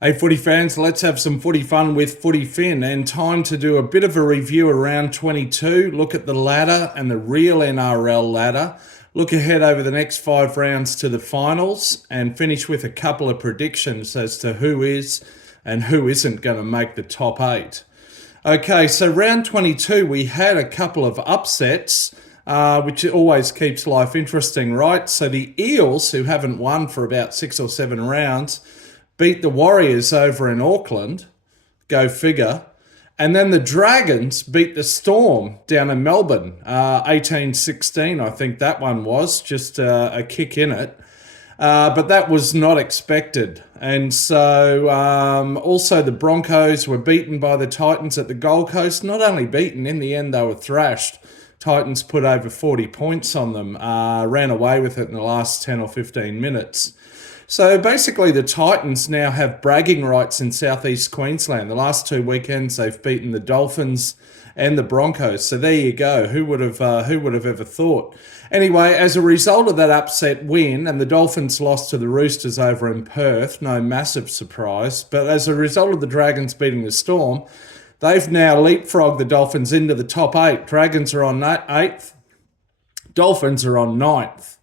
Hey, footy fans, let's have some footy fun with Footy Fin and time to do a bit of a review around 22, look at the ladder and the real NRL ladder, look ahead over the next 5 rounds to the finals, and finish with a couple of predictions as to who is and who isn't going to make the top 8. Okay, so round 22, we had a couple of upsets, which always keeps life interesting, right? So the Eels, who haven't won for about 6 or 7 rounds, beat the Warriors over in Auckland, go figure. And then the Dragons beat the Storm down in Melbourne, 18-16, I think that one was, just a kick in it. But that was not expected. And so also the Broncos were beaten by the Titans at the Gold Coast. Not only beaten, in the end they were thrashed. Titans put over 40 points on them, ran away with it in the last 10 or 15 minutes. So basically the Titans now have bragging rights in southeast Queensland. The last 2 weekends they've beaten the Dolphins and the Broncos. So there you go. Who would have ever thought? Anyway, as a result of that upset win, and the Dolphins lost to the Roosters over in Perth, no massive surprise, but as a result of the Dragons beating the Storm, they've now leapfrogged the Dolphins into the top 8. Dragons are on 8th, Dolphins are on 9th.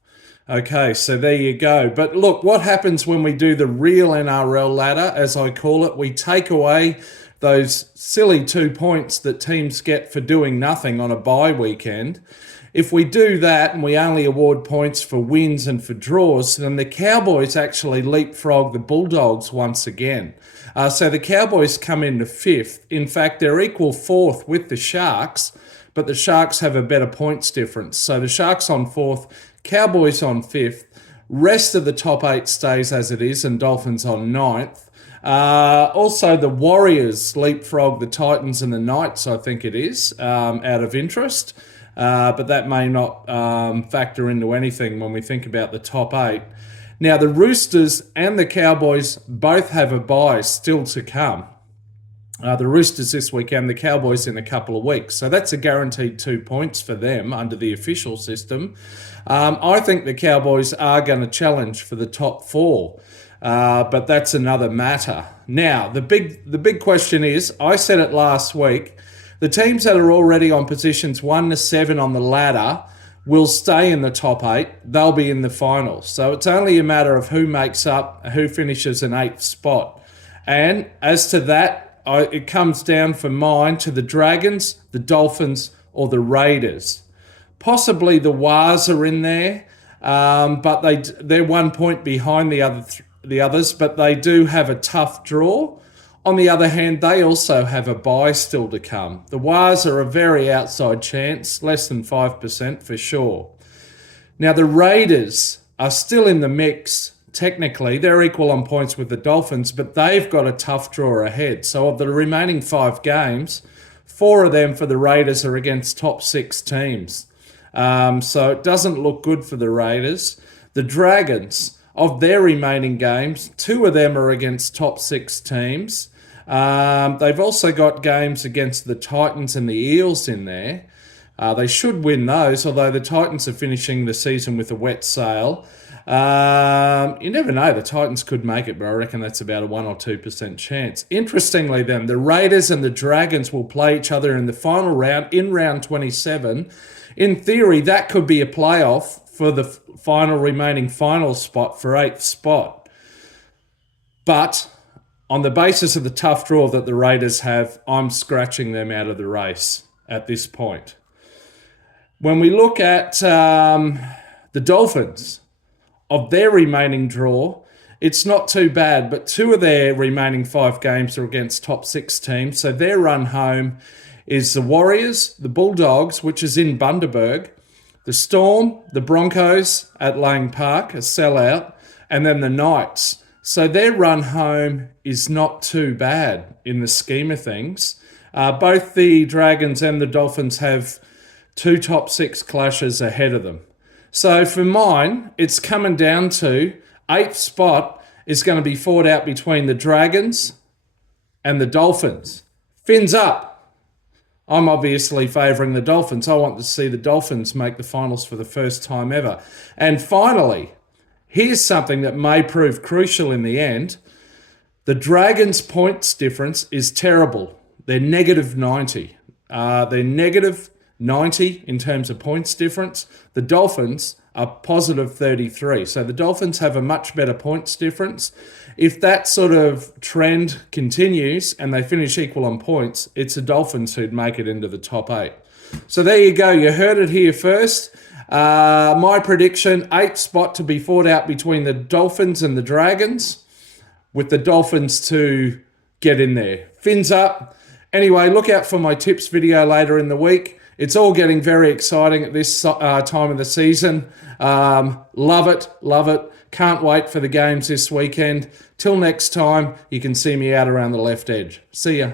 Okay, so there you go. But look, what happens when we do the real NRL ladder, as I call it? We take away those silly 2 points that teams get for doing nothing on a bye weekend. If we do that and we only award points for wins and for draws, then the Cowboys actually leapfrog the Bulldogs once again. So the Cowboys come into 5th. In fact, they're equal 4th with the Sharks, but the Sharks have a better points difference. So the Sharks on 4th, Cowboys on 5th. Rest of the top 8 stays as it is, and Dolphins on 9th. Also, the Warriors leapfrog the Titans and the Knights, I think it is, out of interest. But that may not factor into anything when we think about the top 8. Now, the Roosters and the Cowboys both have a bye still to come. The Roosters this weekend, the Cowboys in a couple of weeks. So that's a guaranteed 2 points for them under the official system. I think the Cowboys are going to challenge for the top 4, but that's another matter. Now, the big question is, I said it last week, the teams that are already on positions 1 to 7 on the ladder will stay in the top 8. They'll be in the finals. So it's only a matter of who finishes an 8th spot. And as to that, it comes down for mine to the Dragons, the Dolphins, or the Raiders. Possibly the Wars are in there, but they're 1 point behind the others, but they do have a tough draw. On the other hand, they also have a bye still to come. The Wars are a very outside chance, less than 5% for sure. Now, the Raiders are still in the mix. Technically, they're equal on points with the Dolphins, but they've got a tough draw ahead. So of the remaining 5 games, 4 of them for the Raiders are against top 6 teams. So it doesn't look good for the Raiders. The Dragons, of their remaining games, 2 of them are against top 6 teams. They've also got games against the Titans and the Eels in there. They should win those, although the Titans are finishing the season with a wet sail. You never know, the Titans could make it, but I reckon that's about a 1 or 2% chance. Interestingly then, the Raiders and the Dragons will play each other in the final round, in round 27. In theory, that could be a playoff for the remaining final spot for 8th spot. But on the basis of the tough draw that the Raiders have, I'm scratching them out of the race at this point. When we look at the Dolphins, of their remaining draw, it's not too bad, but 2 of their remaining 5 games are against top 6 teams. So their run home is the Warriors, the Bulldogs, which is in Bundaberg, the Storm, the Broncos at Lang Park, a sellout, and then the Knights. So their run home is not too bad in the scheme of things. Both the Dragons and the Dolphins have 2 top 6 clashes ahead of them. So for mine, it's coming down to 8th spot is going to be fought out between the Dragons and the Dolphins. Fins up. I'm obviously favouring the Dolphins. I want to see the Dolphins make the finals for the first time ever. And finally, here's something that may prove crucial in the end. The Dragons' points difference is terrible. They're negative 90. They're negative 90 in terms of points difference. The Dolphins are positive 33. So the Dolphins have a much better points difference. If that sort of trend continues and they finish equal on points, it's the Dolphins who'd make it into the top 8. So there you go. You heard it here first. My prediction, 8th spot to be fought out between the Dolphins and the Dragons, with the Dolphins to get in there. Fins up. Anyway, look out for my tips video later in the week. It's all getting very exciting at this time of the season. Love it, love it. Can't wait for the games this weekend. Till next time, you can see me out around the left edge. See ya.